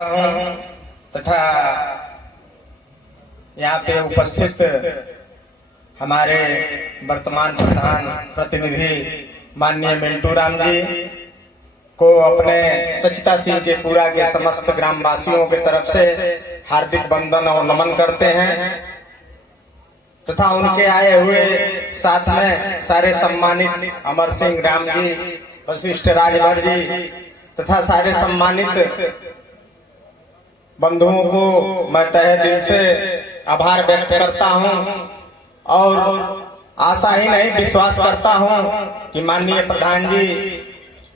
तथा यहाँ पे उपस्थित हमारे वर्तमान प्रधान प्रतिनिधि माननीय मिंटू राम जी को अपने सचिता सिंह के पूरा के समस्त ग्रामवासियों की तरफ से हार्दिक वंदन और नमन करते हैं तथा उनके आए हुए साथ में सारे सम्मानित अमर सिंह राम जी, वशिष्ठ राजभर जी तथा सारे सम्मानित बंधुओं को मैं तहे दिल से आभार व्यक्त करता हूं और आशा ही नहीं विश्वास करता हूं कि माननीय प्रधान जी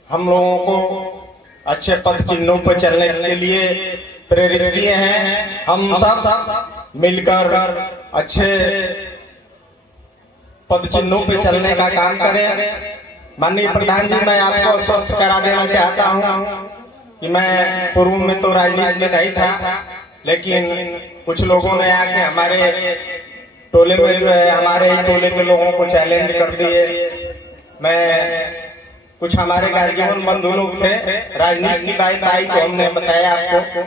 हम लोगों को अच्छे पद चिन्हों पर चलने के लिए प्रेरित किए हैं। हम सब मिलकर अच्छे पद चिन्हों पर चलने का काम करें। माननीय प्रधान जी, मैं आपको स्वस्थ करा देना चाहता हूं कि मैं पूर्व में तो राजनीति में नहीं था, लेकिन कुछ लोगों ने आके हमारे टोले में जो है हमारे ही टोले के लोगों को चैलेंज कर दिए। मैं कुछ हमारे गार्जियन बंधु लोग थे, राजनीति की बात आई तो हमने बताया आपको,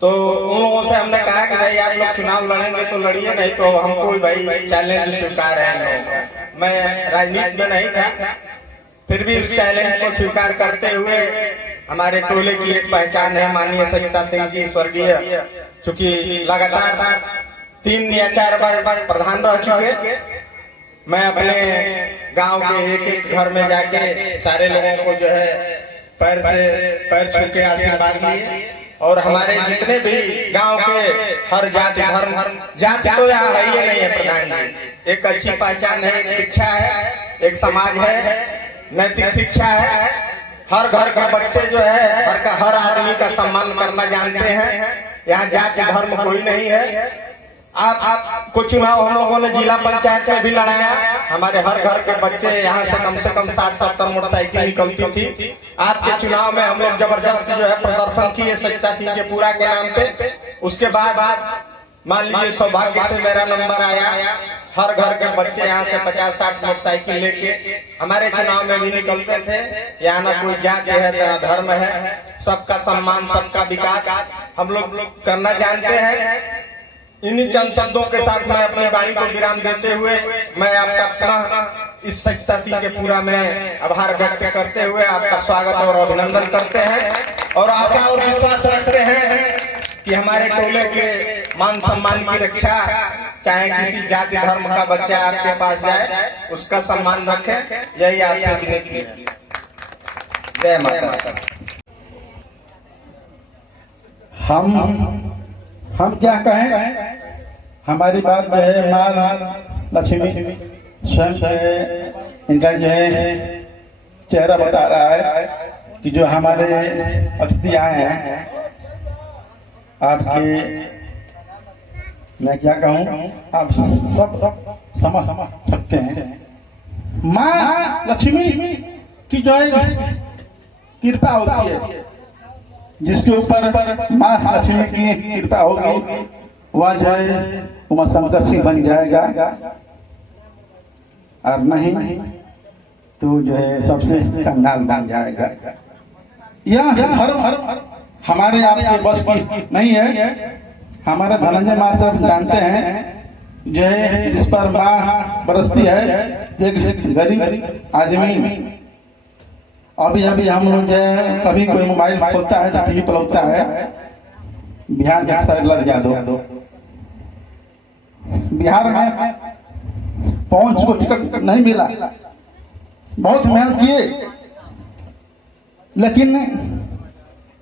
तो उन लोगों से हमने कहा कि भाई आप लोग चुनाव लड़ेंगे तो लड़िए, नहीं तो हमको भाई चैलेंज स्वीकार है। मैं राजनीति में नहीं था, फिर भी उस चैलेंज को स्वीकार करते हुए हमारे टोले की एक पहचान है माननीय सचिता सिंह जी स्वर्गीय, चूंकि लगातार 3 या 4 बार प्रधान रह चुके। मैं अपने गांव के एक घर में जाके सारे लोगों को जो है पैर छू के आशीर्वाद दिए और हमारे जितने भी गांव के हर जाति तो यहाँ है ही नहीं है प्रधान जी। एक अच्छी पहचान है, एक शिक्षा है, एक समाज है, नैतिक शिक्षा है। हर घर के बच्चे जो है हर आदमी का सम्मान करना जानते हैं। यहाँ जाति धर्म कोई नहीं है। आपको चुनाव हम लोगों ने जिला पंचायत में भी लड़ाया। हमारे हर घर के बच्चे यहाँ से कम 60-70 मोटरसाइकिल निकलती थी। आपके चुनाव में हम लोग जबरदस्त जो है प्रदर्शन किए सचिता सिंह के पूरा के नाम पे। उसके बाद मान लीजिए सौभाग्य से मेरा नंबर आया। हर घर के बच्चे यहाँ से 50-60 मोटरसाइकिल लेके हमारे चुनाव में भी निकलते थे। यहाँ ना कोई जाति है ना धर्म है, सबका सम्मान, सबका विकास हम लोग करना जानते हैं। इन्हीं चंद शब्दों के साथ मैं अपनी वाणी को विराम देते हुए मैं आपका अपना इस सचिता सिंह के पूरा में आभार व्यक्त करते हुए आपका स्वागत और अभिनंदन करते हैं और आशा और विश्वास रखते हैं कि हमारे टोले के मान सम्मान की रक्षा, चाहे किसी जाति धर्म का बच्चा आपके पास जाए उसका सम्मान रखें। यही आपसे विनती है। जय माता। हम क्या कहें, हमारी बात जो है माँ लक्ष्मी स्वयं इनका जो है चेहरा बता रहा है कि जो हमारे अतिथि आए हैं आपके, मैं क्या कहूँ, आप सब समझ सकते हैं। माँ लक्ष्मी की जो है कृपा होती है, जिसके ऊपर माँ लक्ष्मी की कृपा होगी वह जो है उमा शंकर सिंह बन जाएगा, और नहीं तो जो है सबसे कंगाल बन जाएगा। यह धर्म हमारे आपके बस की नहीं है। हमारे धनंजय मार साहब जानते हैं जो है जिस पर माँ बरसती है, एक गरीब आदमी अभी हम लोग जो है कभी कोई मोबाइल खोलता है तो टीवी पर होता है बिहार के साइड लग यादव, बिहार में पहुंच को टिकट नहीं मिला, बहुत मेहनत किए, लेकिन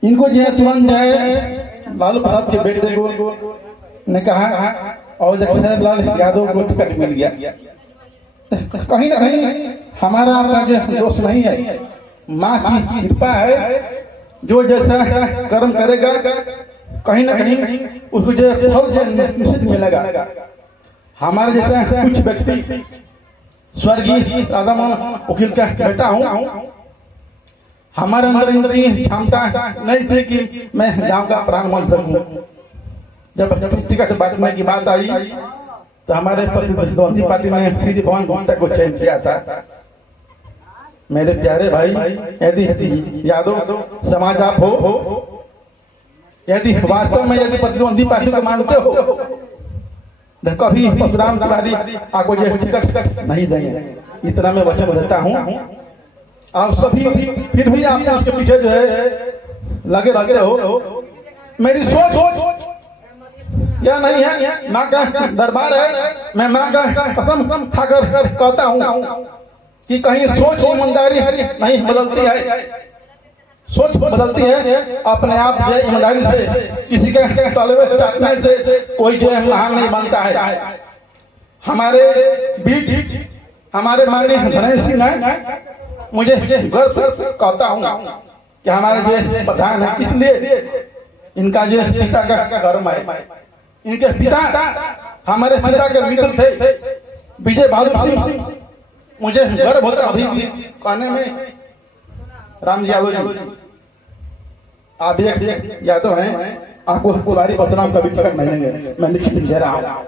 इनको जो है तुरंत जो है लालू प्रसाद के बेटे को ने कहा और लाल यादव को टिकट मिल गया। कहीं ना कहीं हमारा आपका जो दोष नहीं है, माँ की कृपा है। जो जैसा कर्म करेगा कहीं ना कहीं उसको जो फल निश्चित मिलेगा। हमारे जैसा कुछ व्यक्ति, स्वर्गीय राधा मोहन वकील का बेटा हूँ, हमारे अंदर इतनी क्षमता नहीं थी कि मैं गांव का प्राण बन सकूं। जब टिकट बांटने की बात आई तो हमारे प्रतिद्वंदी पार्टी ने श्री भवन गुप्ता को चयन किया था। मेरे प्यारे भाई यदि यादव समाज आप हो यदि वास्तव में यदि प्रतिद्वंदी पार्टी को मानते हो तो कभी परशुराम तिवारी आपको जो टिकट नहीं देंगे, इतना मैं वचन देता हूँ। आप सभी फिर भी आप उसके पीछे जो है लगे रहते हो। मेरी सोच या नहीं है, माँ का दरबार है, मैं माँ का कसम खाकर कहता हूँ कि कहीं सोच ईमानदारी नहीं बदलती है। सोच बदलती है अपने आप जो ईमानदारी से, किसी के तलवे चाटने से कोई जो है महान नहीं बनता है। हमारे बीच हमारे माननीय धनेश सिंह है, मुझे गर्व कहता हूँ कि हमारे जो प्रधान है, इसलिए इनका जो पिता का कर्म है। इनके पिता हमारे पिता के मित्र थे विजय बहादुर सिंह। मुझे गर्व होता अभी भी कहने में, राम जी यादव जी, आप एक यादव हैं, आपको तिवारी परशुराम कभी टिकट नहीं देंगे, मैं निश्चित दे रहा हूँ।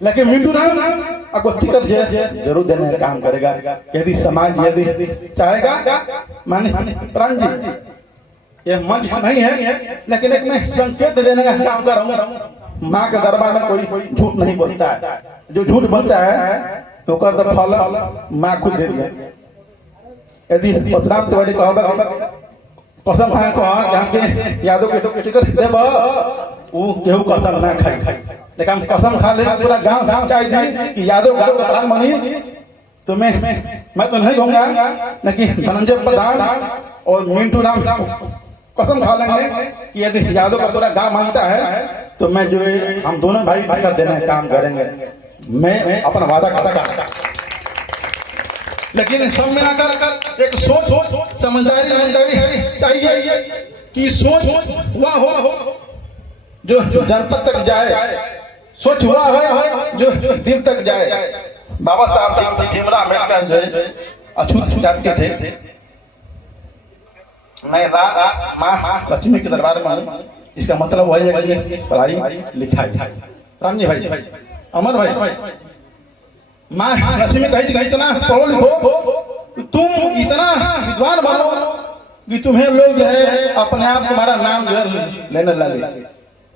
लेकिन मिंटू राम आपको टिकट जरूर देने का काम करेगा, यदि समाज यदि चाहेगा। माननीय प्राण जी, ये मंच नहीं है, लेकिन एक मैं संकेत देने का काम कर रहा हूँ। माँ के दरबार में कोई झूठ नहीं बोलता है, जो झूठ बोलता है तो कर फल माँ खुद दे दिया। यदि परशुराम तिवारी कहोगा कसम खाए कहा हमके यादव के टिकट देब, वो केहू कसम ना खाई, लेकिन हम कसम खा ले पूरा गांव चाहिए कि यादव गांव का प्राण बनी। तो मैं तो नहीं कहूँगा, लेकिन धनंजय प्रधान और मिंटू राम कसम खा लेंगे कि यदि यादव का पूरा गांव मानता है तो मैं जो है हम दोनों भाई कर देने का काम करेंगे। मैं अपना वादा करता, लेकिन सब मिलाकर एक सोच समझदारी ईमानदारी चाहिए कि सोच वह हो जो जनपद तक जाए, सोच हुआ हो जो दिल तक जाए। बाबा साहब भीमराव अम्बेडकर जो है अछूत जात के थे। मैं माँ लक्ष्मी के दरबार में हूँ, इसका मतलब वही है कि पढ़ाई लिखाई। राम जी भाई, अमर भाई, माँ लक्ष्मी कही थी इतना पढ़ो लिखो, तुम इतना विद्वान बनो कि तुम्हें लोग जो है अपने आप तुम्हारा नाम जो है लेने लगे।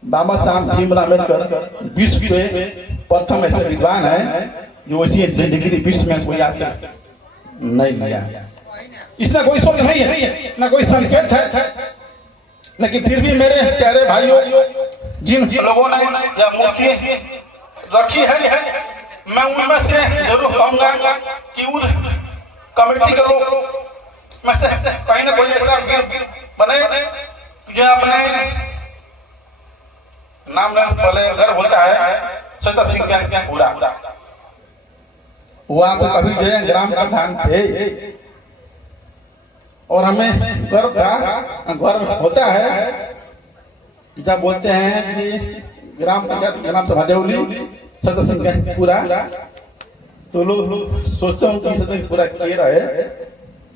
बाबा साहब भीमराव अम्बेडकर विश्व के प्रथम ऐसे विद्वान है जो ऐसी डिग्री विश्व में कोई आज तक नहीं लिया। इसमें कोई शोक नहीं है, ना कोई संकेत है, लेकिन फिर भी मेरे प्यारे भाइयों, जिन लोगों ने यह मूर्ति रखी है, मैं उनमें से जरूर कहूंगा कि उन कमेटी के लोग में से कहीं ना कोई ऐसा वीर बने जो अपने नाम पहले गर्व होता है सत्ता सिंह का पूरा। वो आपको कभी जो है ग्राम प्रधान थे और हमें गर्व था, गर्व होता है जब बोलते हैं कि ग्राम पंचायत का नाम तो भजौली सत्ता सिंह का पूरा, तो लोग सोचते हैं कि सत्ता पूरा किए रहे।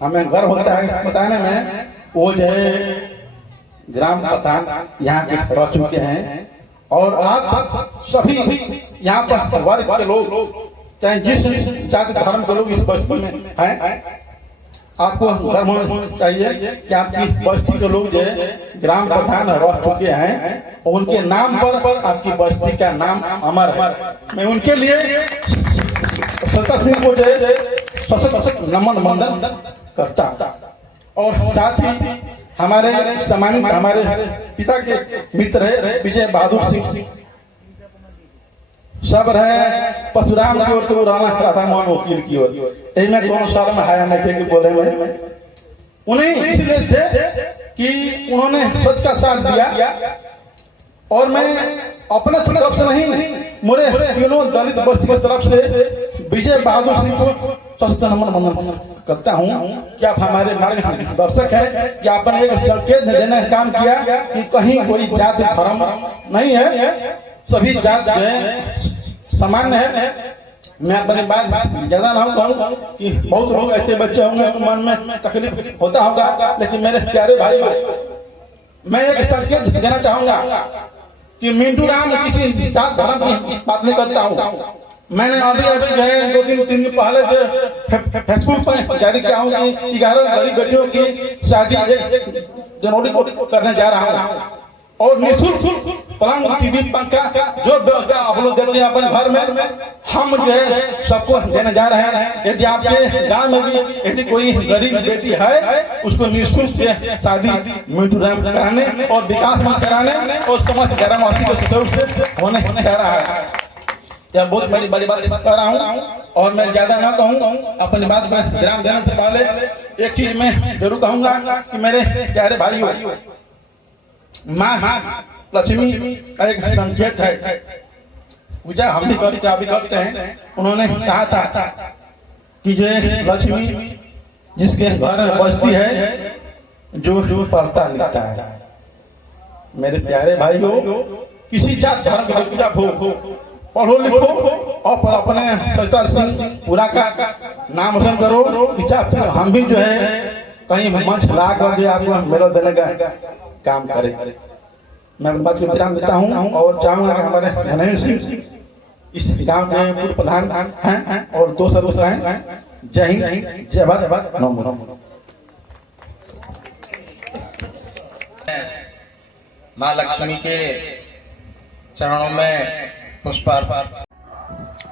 हमें गर्व होता है बताने में। वो जो है ग्राम प्रधान यहाँ के रह चुके हैं और आप सभी यहाँ पर वर्ग के लोग, चाहे जिस जाति धर्म के लोग इस बस्ती में हैं, आपको गर्व होना चाहिए कि आपकी बस्ती के लोग जो है ग्राम प्रधान रह चुके हैं और उनके नाम पर आपकी बस्ती का नाम अमर है। मैं उनके लिए सत्ता सिंह को जो है सशक्त नमन वंदन करता और साथ ही हमारे सम्मानित हमारे पिता के मित्र है विजय बहादुर सिंह, सब रहे परशुराम की ओर तो राणा राधा मोहन वकील की ओर। यही में कौन साल में हाया नहीं थे कि बोले में उन्हें इसलिए थे कि उन्होंने सच का साथ दिया और मैं अपने तरफ से नहीं, मेरे तीनों दलित बस्ती की तरफ से विजय बहादुर सिंह को सशक्त नमन वंदन करता हूँ कि आप हमारे मार्गदर्शक हैं, कि आपने एक संकेत देने का काम किया कि कहीं कोई जाति धर्म नहीं है, सभी जात जो है सामान्य है। मैं अपनी बात ज्यादा ना कहूँ कि बहुत लोग ऐसे बच्चे होंगे तो मन में तकलीफ होता होगा, लेकिन मेरे प्यारे भाइयों, मैं एक संकेत देना चाहूंगा कि मिंटू राम किसी जात धर्म की बात नहीं करता हूँ। मैंने अभी जो है 2-3 दिन पहले जो फेसबुक पर जारी किया हूँ कि 11 गरीब बेटियों की शादी जनवरी को करने जा रहा हूँ। और निःशुल्क पलंग टीवी पंखा जो व्यवस्था आप लोग देते हैं अपने घर में, हम जो है सबको देने जा रहे हैं। यदि आपके गांव में भी यदि कोई गरीब बेटी है, उसको निःशुल्क शादी मिंटू राम कराने और विकास में कराने और समस्त ग्रामवासी के सहयोग से होने जा रहा है। यह बहुत बड़ी बात कर रहा हूँ और मैं ज्यादा ना कहूँ, अपनी बात में विराम देने से पहले एक चीज मैं जरूर कहूंगा कि मेरे प्यारे भाइयों, माँ लक्ष्मी का एक संकेत है, पूजा हम भी करते आप भी करते हैं। उन्होंने कहा था कि जो लक्ष्मी जिसके घर बसती है, जो पढ़ता लिखता है। मेरे प्यारे भाइयों, किसी जात धर्म का व्यक्ति आप हो, पढ़ो लिखो और अपने सरिता सिंह पूरा का नाम रोशन करो। इच्छा फिर हम भी जो है कहीं मंच ला कर जो आपको मेडल देने का काम करें। मैं अपनी बात को विराम देता हूँ और चाहूंगा कि हमारे धनेन्द्र सिंह इस गांव के पूर्व प्रधान हैं और 2 शब्द कहें। जय हिंद, जय भारत, नमो। माँ लक्ष्मी के चरणों में पुष्पार्पण।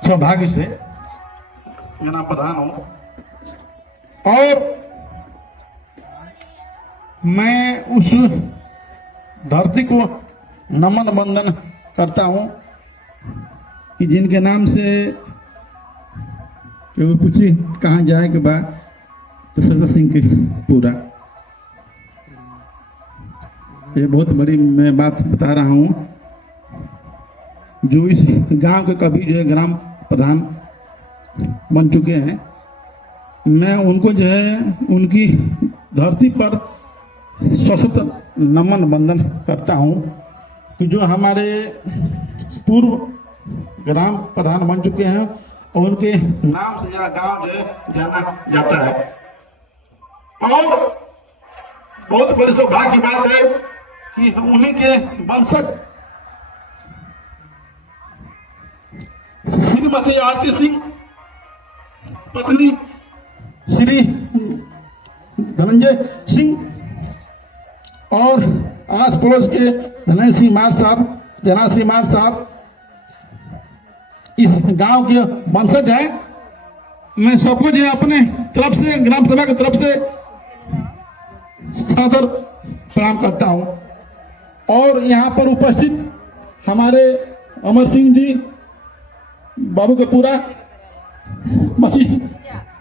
सौभाग्य से मैं नाम प्रधान हूँ और मैं उस धरती को नमन वंदन करता हूँ कि जिनके नाम से वो पूछी कहाँ जाए के बाद, तो सरिता सिंह के पूरा। ये बहुत बड़ी मैं बात बता रहा हूँ, जो इस गांव के कभी जो है ग्राम प्रधान बन चुके हैं। मैं उनको जो है उनकी धरती पर सशक्त नमन वंदन करता हूँ कि जो हमारे पूर्व ग्राम प्रधान बन चुके हैं और उनके नाम से यह गांव जो है जाना जाता है। और बहुत बड़ी सौभाग्य की बात है कि उन्हीं के वंशज श्रीमती आरती सिंह पत्नी श्री धनंजय सिंह और आस पड़ोस के धनंजय सिंह मार साहब, जना सिंह मार साहब इस गांव के वंशज हैं। मैं सबको जो अपने तरफ से ग्राम सभा की तरफ से सादर प्रणाम करता हूं। और यहाँ पर उपस्थित हमारे अमर सिंह जी, बाबू के पूरा, मसीह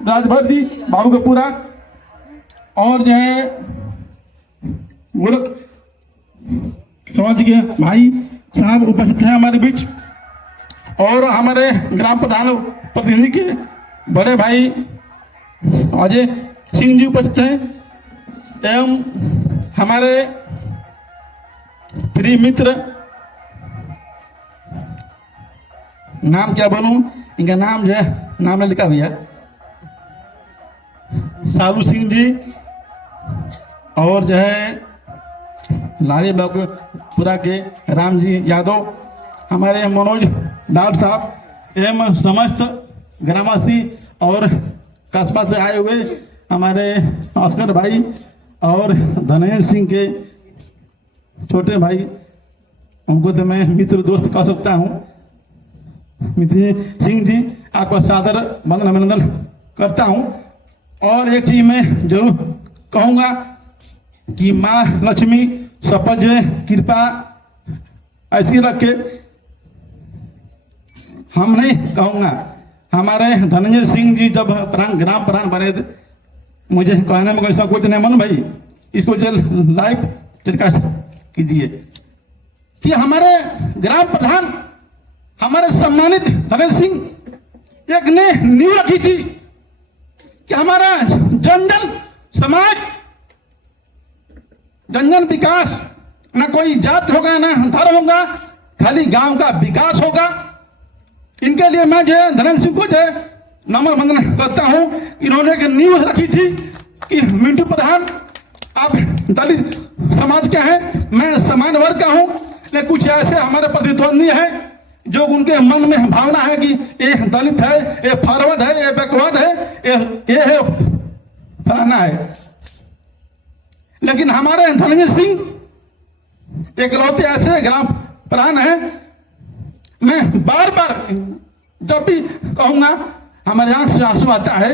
राजभर जी, बाबू के पूरा, और जो है गोरख समाज के भाई साहब उपस्थित हैं हमारे बीच, और हमारे ग्राम प्रधान प्रतिनिधि के बड़े भाई अजय सिंह जी उपस्थित हैं, एवं हमारे प्रिय मित्र, नाम क्या बोलूं, इनका नाम जो है नाम ने लिखा भैया, सालू सिंह जी, और जो है लाड़ी बाबू पूरा के राम जी यादव, हमारे मनोज डाल साहब एवं समस्त ग्रामवासी और कस्बा से आए हुए हमारे अस्कर भाई और धनेन्द्र सिंह के छोटे भाई, उनको तो मैं मित्र दोस्त कह सकता हूँ। मित्र सिंह जी, आपका सादर वंदन अभिनंदन करता हूँ। और एक चीज मैं जरूर कहूँगा कि माँ लक्ष्मी सब जो है कृपा ऐसी रखे। हम नहीं कहूँगा, हमारे धनंजय सिंह जी जब ग्राम प्रधान बने थे, मुझे कहने में कोई संकोच नहीं, मन भाई इसको जल लाइव टेलीकास्ट कीजिए कि हमारे ग्राम प्रधान हमारे सम्मानित धनंजय सिंह एक ने नींव रखी थी कि हमारा जन जन समाज, जन जन विकास, ना कोई जात होगा ना धर्म होगा, खाली गांव का विकास होगा। इनके लिए मैं जो है धनंजय सिंह को जो है नमन वंदन करता हूं। इन्होंने एक नींव रखी थी कि मिंटू प्रधान आप दलित समाज के हैं, मैं सामान्य वर्ग का हूं, लेकिन कुछ ऐसे हमारे प्रतिद्वंदी हैं जो उनके मन में भावना है कि ये दलित है, ये फॉरवर्ड है, ये बैकवर्ड है, ये है फलाना है। लेकिन हमारे धनंजय सिंह एकलौते ऐसे ग्राम प्रधान है, मैं बार बार जब भी कहूंगा हमारे आंख से आंसू आता है।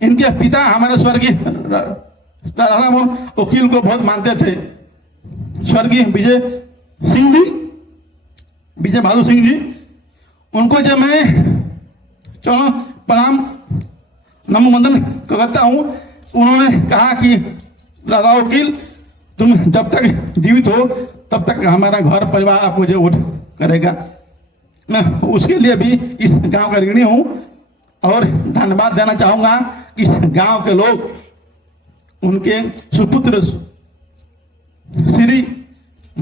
इनके पिता हमारे स्वर्गीय राधा मोहन वकील को बहुत मानते थे, स्वर्गीय विजय सिंह जी, विजय बहादुर सिंह जी। उनको जब मैं चलो प्रणाम नमो वंदन करता हूँ, उन्होंने कहा कि राधा वकील तुम जब तक जीवित हो तब तक हमारा घर परिवार आपको जो वोट करेगा। मैं उसके लिए भी इस गांव का ऋणी हूँ और धन्यवाद देना चाहूँगा इस गांव के लोग उनके सुपुत्र श्री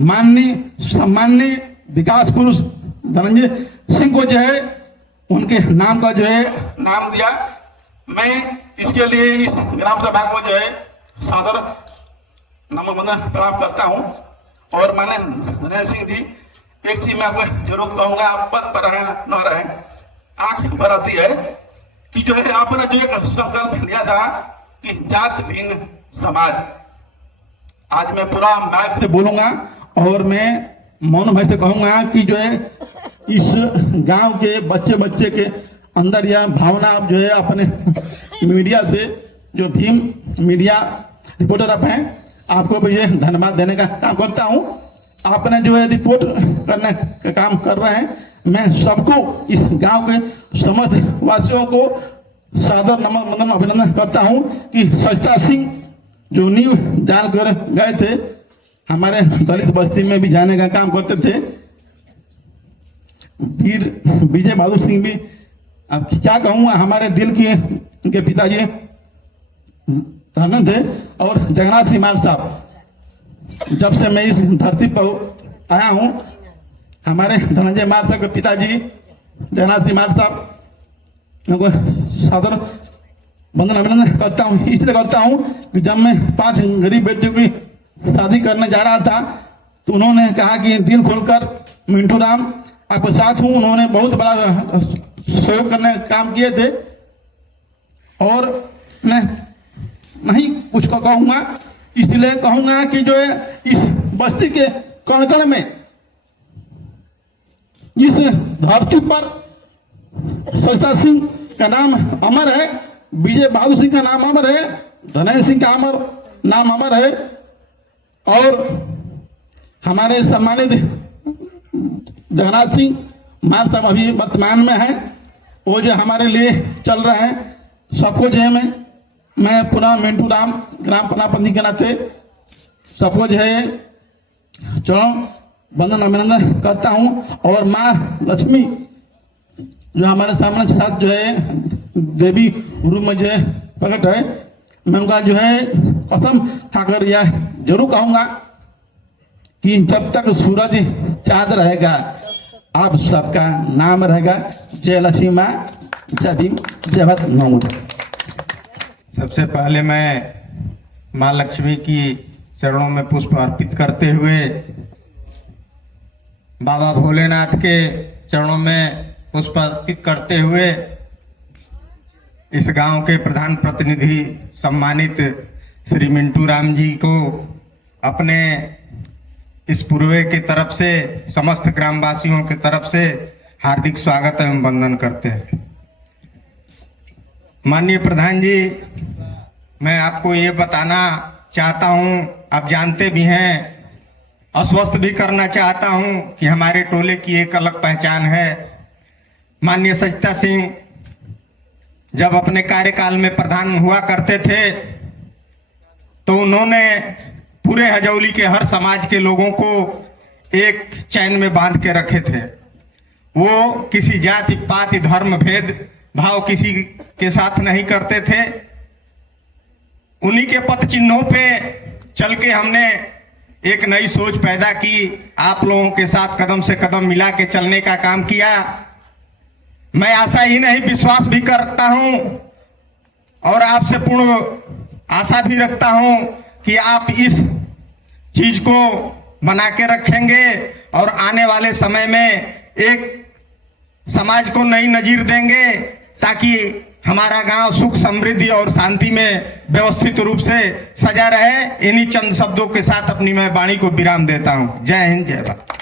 माननीय सम्माननीय विकास पुरुष धनंजय सिंह को जो है उनके नाम का जो है नाम दिया। मैं इसके लिए इस ग्राम सभा को जो है सादर नमो वंदन प्रणाम करता हूँ। और माने धनंजय सिंह जी, एक चीज मैं आपको जरूर कहूंगा, आप पद पर रहे न रहे, आंख भर आती है कि जो है आपने जो एक संकल्प लिया था कि जात भिन्न समाज, आज मैं पूरा माइक से बोलूंगा और मैं मौन भाई से कहूंगा कि जो है इस गांव के बच्चे बच्चे के अंदर यह भावना आप जो है अपने मीडिया से, जो भीम मीडिया रिपोर्टर आप हैं, आपको भी ये धन्यवाद देने का काम करता हूं। आपने जो है रिपोर्ट करने का काम कर रहे हैं। मैं सबको इस गांव के समस्त वासियों को सादर नमन वंदन अभिनंदन करता हूं कि सविता सिंह जो न्यू जानकर गए थे, हमारे दलित बस्ती में भी जाने का काम करते थे। वीर विजय बहादुर सिंह भी, अब क्या कहूँगा, हमारे दिल के उनके पिताजी थे। और जगन्नाथ सिंह माल साहब, जब से मैं इस धरती पर आया हूँ, हमारे धनंजय माल साहब के पिताजी जगन्नाथ सिंह माल साहब उनको सादर वंदन अभिनंदन करता हूँ। इसलिए करता हूँ कि जब मैं 5 गरीब बेटियों की शादी करने जा रहा था तो उन्होंने कहा कि दिल खोलकर मिंटू राम आपके साथ हूँ। उन्होंने बहुत बड़ा सहयोग करने का काम किए थे और मैं नहीं कुछ को कहूँगा, इसलिए कहूँगा कि जो है इस बस्ती के कण कण में, इस धरती पर सविता सिंह का नाम अमर है, विजय बहादुर सिंह का नाम अमर है, धनंजय सिंह का नाम अमर है। और हमारे सम्मानित जगन्नाथ सिंह मार साहब अभी वर्तमान में हैं, वो जो हमारे लिए चल रहे हैं। सबको जो है मैं पुनः मिंटू राम ग्राम प्रधान के नाते सबको जो है चरण वंदन अभिनंदन करता हूँ। और माँ लक्ष्मी जो हमारे सामने साथ जो है देवी रूप में जो है प्रकट है, मैं उनका जो है कसम खाकर यह जरूर कहूँगा कि जब तक सूरज चांद रहेगा आप सबका नाम रहेगा। जय लक्ष्मी माँ, जय भीम, जय भारत, नमो। सबसे पहले मैं माँ लक्ष्मी की चरणों में पुष्प अर्पित करते हुए बाबा भोलेनाथ के चरणों में पुष्प अर्पित करते हुए इस गांव के प्रधान प्रतिनिधि सम्मानित श्री मिंटू राम जी को अपने इस पूर्वे की तरफ से समस्त ग्रामवासियों की तरफ से हार्दिक स्वागत एवं वंदन करते हैं। माननीय प्रधान जी, मैं आपको ये बताना चाहता हूँ, आप जानते भी हैं, आश्वस्त भी करना चाहता हूँ कि हमारे टोले की एक अलग पहचान है। माननीय सविता सिंह जब अपने कार्यकाल में प्रधान हुआ करते थे तो उन्होंने पूरे हजौली के हर समाज के लोगों को एक चैन में बांध के रखे थे। वो किसी जाति पाति धर्म भेद भाव किसी के साथ नहीं करते थे। उन्हीं के पथ चिन्हों पे चल के हमने एक नई सोच पैदा की, आप लोगों के साथ कदम से कदम मिला के चलने का काम किया। मैं आशा ही नहीं विश्वास भी करता हूं और आपसे पूर्ण आशा भी रखता हूं कि आप इस चीज को बना के रखेंगे और आने वाले समय में एक समाज को नई नजीर देंगे ताकि हमारा गांव सुख समृद्धि और शांति में व्यवस्थित रूप से सजा रहे। इन्हीं चंद शब्दों के साथ अपनी मैं वाणी को विराम देता हूं। जय हिंद, जय भारत।